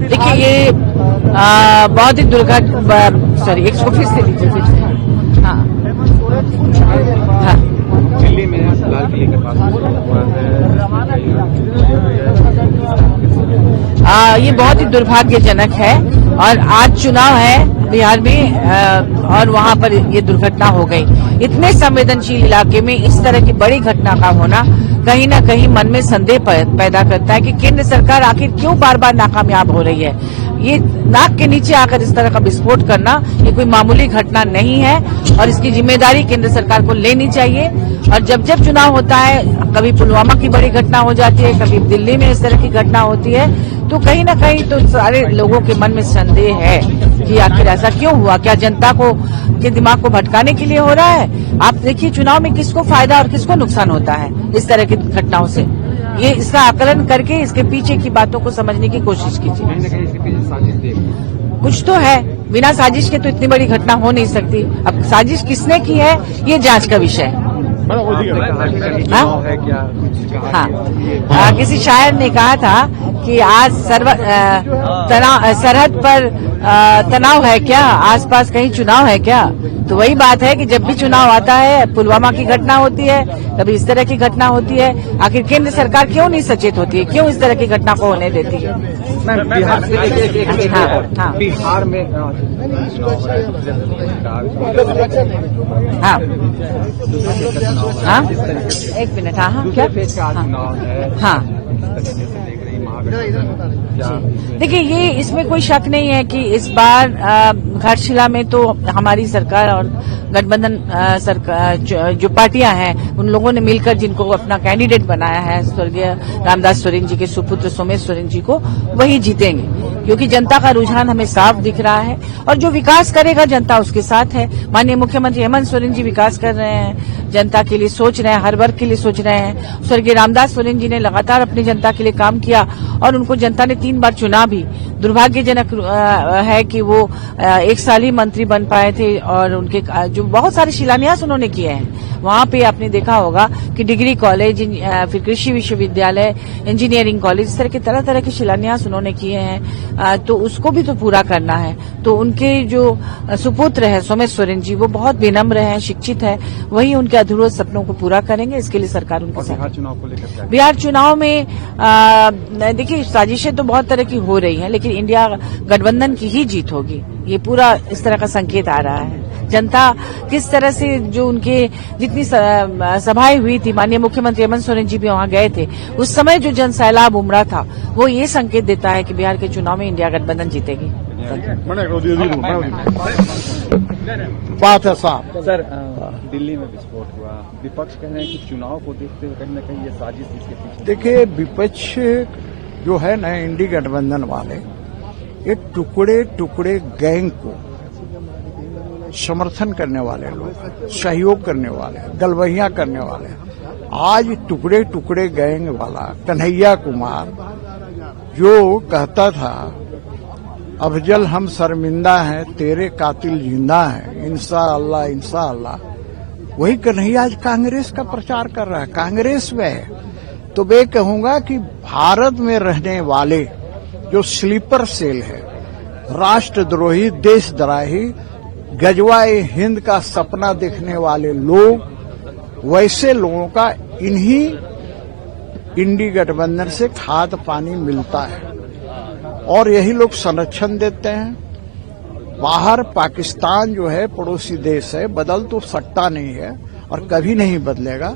देखिए ये बहुत ही सॉरी, एक फिर से लीजिए फिर से। हाँ हाँ, दिल्ली में लाल किले के पास ये बहुत ही दुर्भाग्यजनक है और आज चुनाव है बिहार में और वहां पर ये दुर्घटना हो गई। इतने संवेदनशील इलाके में इस तरह की बड़ी घटना का होना कहीं ना कहीं मन में संदेह पैदा करता है कि केंद्र सरकार आखिर क्यों बार बार नाकामयाब हो रही है। ये नाक के नीचे आकर इस तरह का विस्फोट करना ये कोई मामूली घटना नहीं है और इसकी जिम्मेदारी केंद्र सरकार को लेनी चाहिए। और जब जब चुनाव होता है, कभी पुलवामा की बड़ी घटना हो जाती है, कभी दिल्ली में इस तरह की घटना होती है, तो कहीं ना कहीं तो सारे लोगों के मन में संदेह है कि आखिर ऐसा क्यों हुआ। क्या जनता के दिमाग को भटकाने के लिए हो रहा है? आप देखिए चुनाव में किसको फायदा और किसको नुकसान होता है इस तरह की घटनाओं से। ये इसका आकलन करके इसके पीछे की बातों को समझने की कोशिश कीजिए। कुछ तो है, बिना साजिश के तो इतनी बड़ी घटना हो नहीं सकती। अब साजिश किसने की है ये जांच का विषय है। हाँ, किसी शायर ने कहा था कि आज सरहद पर तनाव है क्या, आसपास कहीं चुनाव है क्या। तो वही बात है कि जब भी चुनाव आता है, पुलवामा की घटना होती है, कभी इस तरह की घटना होती है, आखिर केंद्र सरकार क्यों नहीं सचेत होती है, क्यों इस तरह की घटना को होने देती है। बिहार से हाँ बिहार में हाँ हाँ, एक मिनट। हाँ हाँ, क्या हाँ, देखिए ये इसमें कोई शक नहीं है कि इस बार घाटशिला में तो हमारी सरकार और गठबंधन सरकार जो पार्टियां हैं उन लोगों ने मिलकर जिनको अपना कैंडिडेट बनाया है, स्वर्गीय रामदास सोरेन जी के सुपुत्र सोमेश सोरेन जी को, वही जीतेंगे। क्योंकि जनता का रुझान हमें साफ दिख रहा है और जो विकास करेगा जनता उसके साथ है। माननीय मुख्यमंत्री हेमंत सोरेन जी विकास कर रहे हैं, जनता के लिए सोच रहे हैं, हर वर्ग के लिए सोच रहे हैं। स्वर्गीय रामदास सोरेन जी ने लगातार अपनी जनता के लिए काम किया और उनको जनता ने 3 बार चुना भी। दुर्भाग्यजनक है कि वो 1 साल ही मंत्री बन पाए थे और उनके जो बहुत सारे शिलान्यास उन्होंने किए हैं। वहां पे आपने देखा होगा कि डिग्री कॉलेज, फिर कृषि विश्वविद्यालय, इंजीनियरिंग कॉलेज, इस तरह के तरह तरह के शिलान्यास उन्होंने किए हैं। तो उसको भी तो पूरा करना है। तो उनके जो सुपुत्र है सोमेश सोरेन जी, वो बहुत विनम्र है, शिक्षित है, वही उनके अधूरे सपनों को पूरा करेंगे। इसके लिए सरकार उनके साथ। बिहार चुनाव में देखिए साजिशें तो बहुत तरह की हो रही हैं, लेकिन इंडिया गठबंधन की ही जीत होगी, ये पूरा इस तरह का संकेत आ रहा है। जनता किस तरह से जो उनके जितनी सभाएं हुई थी, माननीय मुख्यमंत्री हेमंत सोरेन जी भी वहां गए थे, उस समय जो जन सैलाब उमड़ा था वो ये संकेत देता है कि बिहार के चुनाव में इंडिया गठबंधन जीतेगी। बात है साहब। सर, दिल्ली में विस्फोट हुआ, विपक्ष कह रहे हैं कि चुनाव को देखते हुए कहीं न कहीं ये साजिश इसके पीछे। देखिए विपक्ष जो है ना, इंडी गठबंधन वाले ये टुकड़े टुकड़े गैंग को समर्थन करने वाले लोग, सहयोग करने वाले, गलबहियां करने वाले। आज टुकड़े टुकड़े गैंग वाला कन्हैया कुमार जो कहता था अफजल हम शर्मिंदा हैं, तेरे कातिल जिंदा हैं, इंशाअल्लाह इंशाअल्लाह, वही कन्हैया आज कांग्रेस का प्रचार कर रहा है, कांग्रेस में है। तो मैं कहूंगा कि भारत में रहने वाले जो स्लीपर सेल है, राष्ट्रद्रोही, देशद्रोही, गजवाए हिंद का सपना देखने वाले लोग, वैसे लोगों का इन्हीं इंडी गठबंधन से खाद पानी मिलता है और यही लोग संरक्षण देते हैं। बाहर पाकिस्तान जो है पड़ोसी देश है, बदल तो सकता नहीं है और कभी नहीं बदलेगा।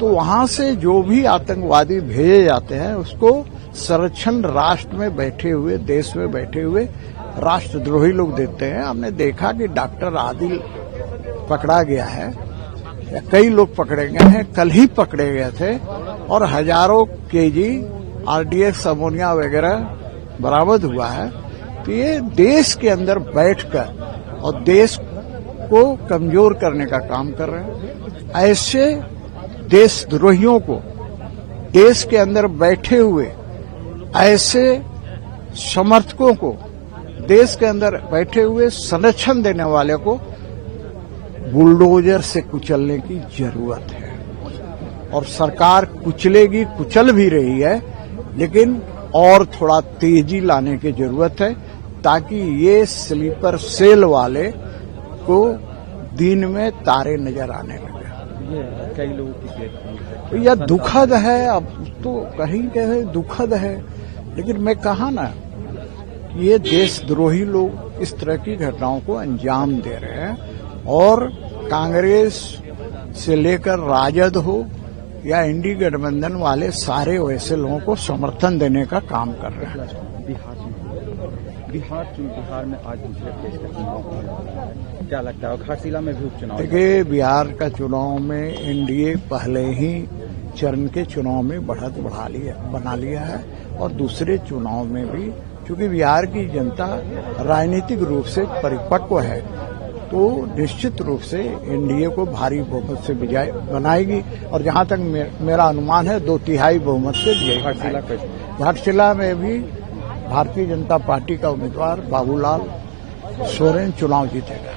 तो वहां से जो भी आतंकवादी भेजे जाते हैं उसको संरक्षण राष्ट्र में बैठे हुए, देश में बैठे हुए राष्ट्रद्रोही लोग देते हैं। हमने देखा कि डॉक्टर आदिल पकड़ा गया है, या कई लोग पकड़े गए हैं, कल ही पकड़े गए थे और हजारों केजी आरडीएक्स अमोनिया वगैरह बरामद हुआ है। तो ये देश के अंदर बैठकर और देश को कमजोर करने का काम कर रहे हैं। ऐसे देशद्रोहियों को, देश के अंदर बैठे हुए ऐसे समर्थकों को, देश के अंदर बैठे हुए संरक्षण देने वाले को बुलडोजर से कुचलने की जरूरत है। और सरकार कुचलेगी, कुचल भी रही है, लेकिन और थोड़ा तेजी लाने की जरूरत है, ताकि ये स्लीपर सेल वाले को दिन में तारे नजर आने लगे। ये कई लोगों की प्लेटफॉर्म है। यह दुखद है, अब तो कहीं कहे दुखद है, लेकिन मैं कहा ना, ये देशद्रोही लोग इस तरह की घटनाओं को अंजाम दे रहे हैं और कांग्रेस से लेकर राजद हो या इंडी गठबंधन वाले सारे वैसे लोगों को समर्थन देने का काम कर रहे हैं। बिहार में आज दूसरे फेज का चुनाव होने वाला है, क्या लगता है? और घाटशिला में भी उपचुनाव। देखिए, बिहार का चुनाव में एनडीए पहले ही चरण के चुनाव में बढ़त बना लिया है और दूसरे चुनाव में भी, क्योंकि बिहार की जनता राजनीतिक रूप से परिपक्व है, तो निश्चित रूप से एनडीए को भारी बहुमत से विजय बनाएगी और जहां तक मेरा अनुमान है 2/3 बहुमत से विजय। घाटशिला में भी भारतीय जनता पार्टी का उम्मीदवार बाबूलाल सोरेन चुनाव जीतेगा।